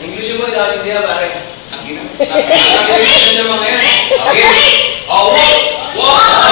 English mo, dati niya pare. Ang ina. Ang ina. Ang ina. Okay. Oh, wow. Wow.